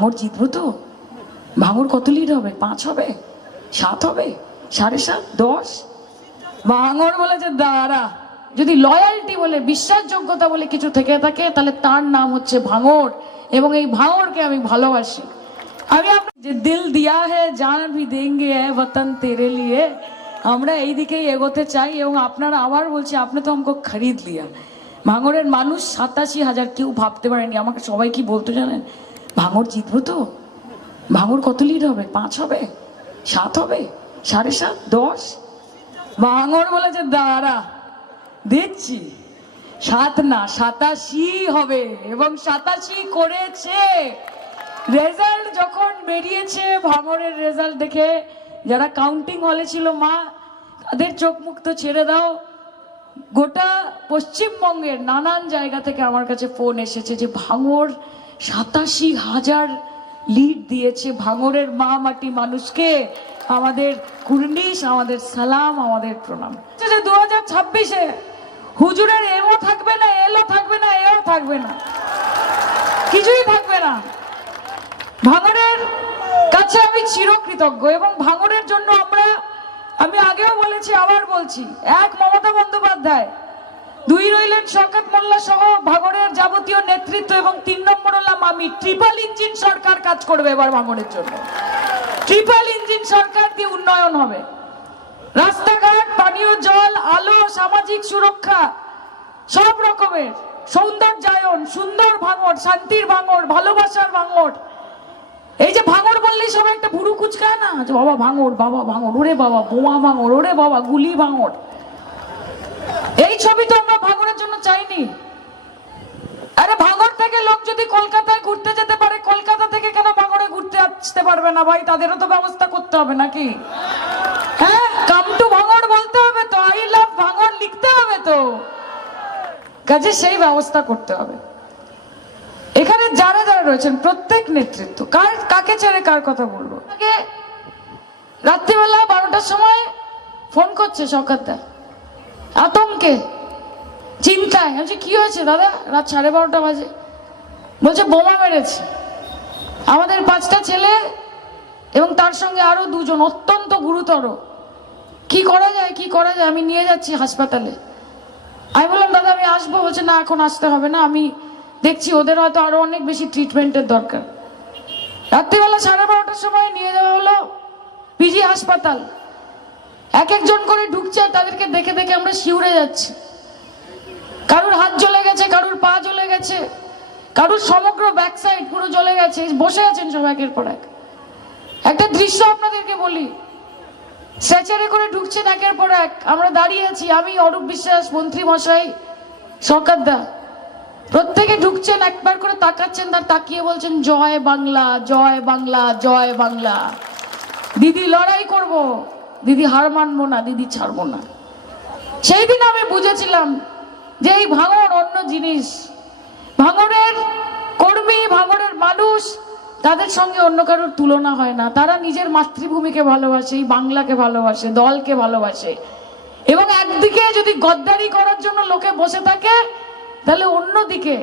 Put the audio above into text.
ভাঙড় জিতবো তো? ভাঙড় কত লিড হবে? 5 হবে, 7 হবে, 7.5, 10? ভাঙড় বলেছে দাঁড়া, যদি লয়ালটি বলে বিশ্বাসযোগ্যতা বলে কিছু থেকে থাকে তাহলে তার নাম হচ্ছে ভাঙড়, এবং এই ভাঙড়কে আমি ভালোবাসি। আমি যে দিল দিয়া হে জান ভি দেঙ্গে হ্যায় ওতন তেরে লিয়ে, আমরা এই দিকেই এগোতে চাই। এবং আপনারা আবার বলছি, আপনি তো আমাকে খরিদ লিয়া। ভাঙড়ের মানুষ 87,000, কেউ ভাবতে পারেনি। আমাকে সবাই কি বলতো জানেন? ভাঙড় জিতবো তো? ভাঙড় কত লিড হবে? 5 হবে, 7 হবে, 7.5, 10? ভাঙড় বলেছে দাঁড়া, দিচ্ছি 7 না 87 হবে, এবং 87 করেছে। রেজাল্ট যখন বেরিয়েছে, ভাঙড়ের রেজাল্ট দেখে যারা কাউন্টিং হলে ছিল, মা তাদের চোখ মুখ তো ছেড়ে দাও। গোটা পশ্চিমবঙ্গের নানান জায়গা থেকে আমার কাছে ফোন এসেছে যে ভাঙড় 87,000 লিড দিয়েছে। ভাঙড়ের মা মাটি মানুষকে আমাদের কুর্নিশ, আমাদের সালাম, আমাদের প্রণাম। 2026-এ হুজুরের এও থাকবে না, এলও থাকবে না, এও থাকবে না, কিছুই থাকবে না। ভাঙড়ের কাছে আমি চিরকৃতজ্ঞ, এবং ভাঙড়ের জন্য আমি আগেও বলেছি, আবার বলছি, 1 মমতা বন্দ্যোপাধ্যায়, 2 রইলেন শওকত মোল্লা সহ ভাঙড়ের যাবতীয় নেতৃত্ব, এবং 3 নম্বর হলাম আমি। ট্রিপল ইঞ্জিন সরকার কাজ করবে এবার ভাঙড়ের জন্য। ট্রিপল ইঞ্জিন সরকার দিয়ে উন্নয়ন হবে। রাস্তাঘাট, পানীয় জল, আলো, সামাজিক সুরক্ষা, সব রকমের সৌন্দর্যায়ন, সুন্দর ভাঙড়, শান্তির ভাঙড়, ভালোবাসার ভাঙড়। এই যে ভাঙড় বললেই সবাই একটা ভুরু কুচকায় না, যে বাবা ভাঙড়, বাবা ভাঙড়, ওরে বাবা বোমা ভাঙড়, ওরে বাবা গুলি ভাঙড়। এই ছবি তো আমরা ভাঙড়ের জন্য চাইনি। আরে ভাঙড় থেকে লোক যদি কলকাতায় ঘুরতে যেতে পারে, কলকাতা থেকে কেন ভাঙড়ে ঘুরতে আসতে পারবে না? ভাই, তাদেরও তো ব্যবস্থা করতে হবে নাকি? হ্যাঁ, কাম টু ভাঙড় বলতে হবে তো, আই লাভ ভাঙড় লিখতে হবে তো, কাজে সেই ব্যবস্থা করতে হবে। এখানে যারা যারা রয়েছেন প্রত্যেক নেতৃত্ব, কাকে ছেড়ে কার কথা বলবো? রাত্রিবেলা 12টার সময় ফোন করছে শওকতদা, আতঙ্কে, চিন্তায়। আমি বলছি কি হয়েছে দাদা? রাত 12:30 বাজে। বলছে বোমা মেরেছে। আমাদের 5টা ছেলে এবং তার সঙ্গে আরো 2 জন অত্যন্ত গুরুতর। কি করা যায়, কি করা যায়? আমি নিয়ে যাচ্ছি হাসপাতালে। আমি বললাম দাদা আমি আসবো। বলছে না, এখন আসতে হবে না, আমি দেখছি ওদের হয়তো আরো অনেক বেশি ট্রিটমেন্টের দরকার। রাত্রিবেলা 12:30টার সময় নিয়ে যাওয়া হলো পিজি হাসপাতাল। এক একজন করে ঢুকছে, তাদেরকে দেখে দেখে আমরা শিউরে যাচ্ছি। কারুর হাত জ্বলে গেছে, কারুর পা জ্বলে গেছে, কারুর সমগ্র ব্যাক সাইড পুরো জ্বলে গেছে। বসে আছেন সব একের পর এক। একটা দৃশ্য আপনাদেরকে বলি, স্ট্রেচারে করে ঢুকছেন একের পর এক, আমরা দাঁড়িয়ে আছি, আমি, অরূপ বিশ্বাস, মন্ত্রী মশাই, শওকতদা, প্রত্যেকে ঢুকছেন, একবার করে তাকাচ্ছেন, তার তাকিয়ে বলছেন জয় বাংলা, জয় বাংলা, জয় বাংলা। দিদি লড়াই করব, দিদি হার মানবো না, দিদি ছাড়বো না। সেই দিন আমি বুঝেছিলাম যে এই ভাঙড় অন্য জিনিস। ভাঙড়ের কর্মী, ভাঙড়ের মানুষ, তাদের সঙ্গে অন্য কারোর তুলনা হয় না। তারা নিজের মাতৃভূমিকে ভালোবাসে, এই বাংলাকে ভালোবাসে, দলকে ভালোবাসে। এবং একদিকে যদি গদ্দারি করার জন্য লোকে বসে থাকে, তাহলে অন্যদিকে